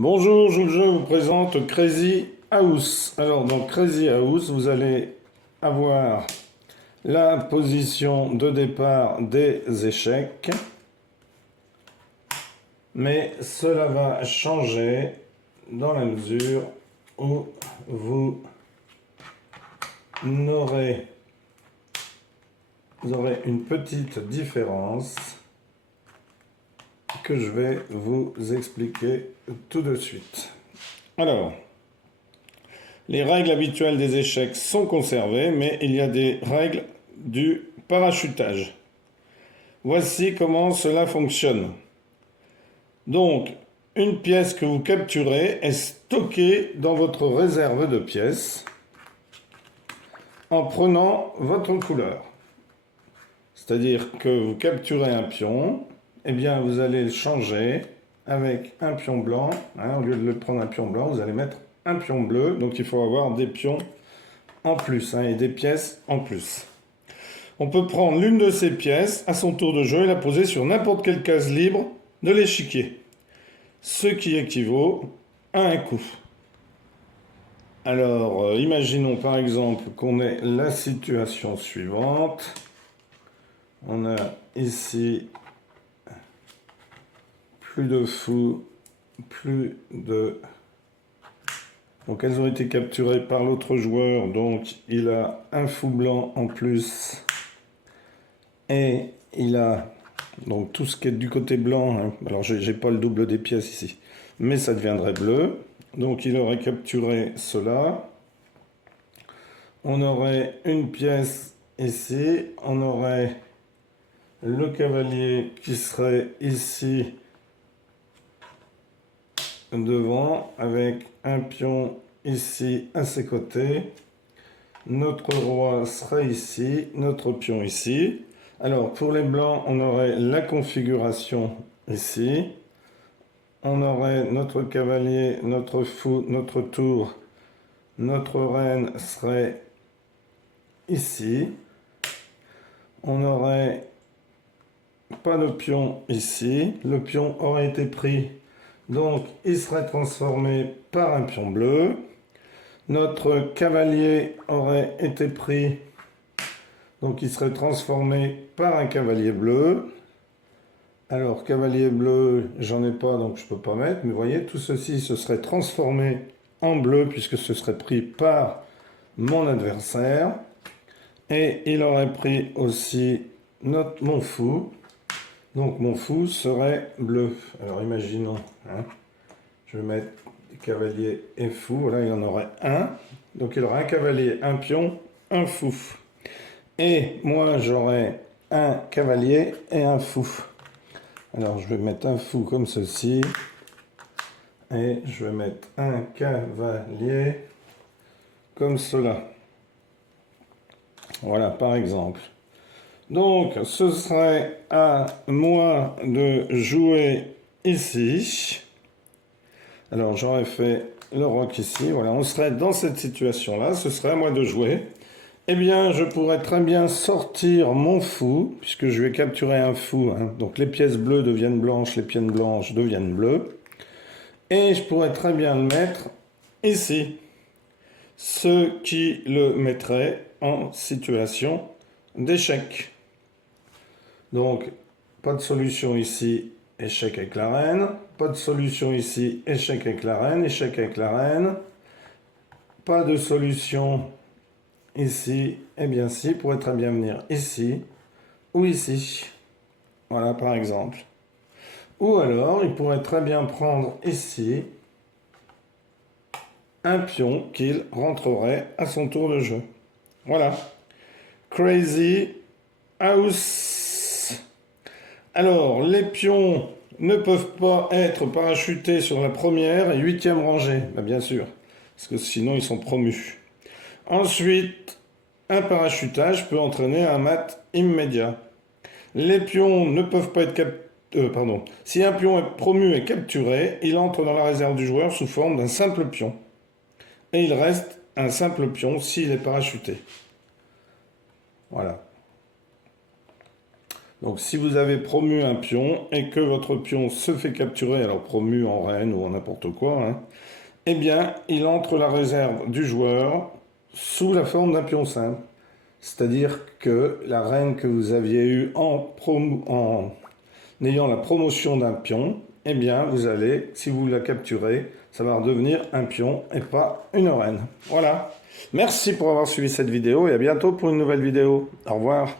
Bonjour, je vous présente Crazy House. Alors dans Crazy House, vous allez avoir la position de départ des échecs, mais cela va changer dans la mesure où vous aurez une petite différence que je vais vous expliquer tout de suite. Alors, les règles habituelles des échecs sont conservées, mais il y a des règles du parachutage. Voici comment cela fonctionne. Donc, une pièce que vous capturez est stockée dans votre réserve de pièces en prenant votre couleur. C'est-à-dire que vous capturez un pion, et bien vous allez le changer avec un pion blanc. Au lieu de le prendre un pion blanc, vous allez mettre un pion bleu. Donc il faut avoir des pions en plus et des pièces en plus. On peut prendre l'une de ces pièces à son tour de jeu et la poser sur n'importe quelle case libre de l'échiquier, ce qui équivaut à un coup. Alors, imaginons par exemple qu'on ait la situation suivante. On a ici plus de fous, plus de... Donc elles ont été capturées par l'autre joueur, donc il a un fou blanc en plus. Et il a donc tout ce qui est du côté blanc. Alors j'ai pas le double des pièces ici, mais ça deviendrait bleu. Donc il aurait capturé cela. On aurait une pièce ici. On aurait le cavalier qui serait ici devant avec un pion ici à ses côtés. Notre roi serait ici, notre pion ici. Alors pour les blancs, on aurait la configuration ici. On aurait notre cavalier, notre fou, notre tour. Notre reine serait ici. On n'aurait pas de pion ici. Le pion aurait été pris, donc il serait transformé par un pion bleu. Notre cavalier aurait été pris, donc il serait transformé par un cavalier bleu. Alors cavalier bleu, j'en ai pas, donc je peux pas mettre, mais vous voyez, tout ceci se serait transformé en bleu puisque ce serait pris par mon adversaire. Et il aurait pris aussi mon fou. Donc mon fou serait bleu. Alors imaginons, je vais mettre cavalier et fou. Voilà, il y en aurait un. Donc il aurait un cavalier, un pion, un fou. Et moi j'aurais un cavalier et un fou. Alors je vais mettre un fou comme ceci. Et je vais mettre un cavalier comme cela. Voilà, par exemple. Donc, ce serait à moi de jouer ici. Alors, j'aurais fait le roc ici. Voilà, on serait dans cette situation-là. Ce serait à moi de jouer. Eh bien, je pourrais très bien sortir mon fou, puisque je vais capturer un fou. Donc, les pièces bleues deviennent blanches, les pièces blanches deviennent bleues. Et je pourrais très bien le mettre ici. Ce qui le mettrait en situation d'échec. Donc, pas de solution ici, échec avec la reine. Pas de solution ici, échec avec la reine, échec avec la reine. Pas de solution ici, eh bien si, pourrait très bien venir ici ou ici. Voilà, par exemple. Ou alors, il pourrait très bien prendre ici un pion qu'il rentrerait à son tour de jeu. Voilà. Crazy House. Alors, les pions ne peuvent pas être parachutés sur la première et huitième rangée, bien sûr, parce que sinon ils sont promus. Ensuite, un parachutage peut entraîner un mat immédiat. Les pions ne peuvent pas être Si un pion est promu et capturé, il entre dans la réserve du joueur sous forme d'un simple pion. Et il reste un simple pion s'il est parachuté. Voilà. Donc si vous avez promu un pion et que votre pion se fait capturer, alors promu en reine ou en n'importe quoi, hein, eh bien il entre la réserve du joueur sous la forme d'un pion simple. C'est-à-dire que la reine que vous aviez eue en ayant la promotion d'un pion, eh bien vous allez, si vous la capturez, ça va redevenir un pion et pas une reine. Voilà. Merci pour avoir suivi cette vidéo et à bientôt pour une nouvelle vidéo. Au revoir.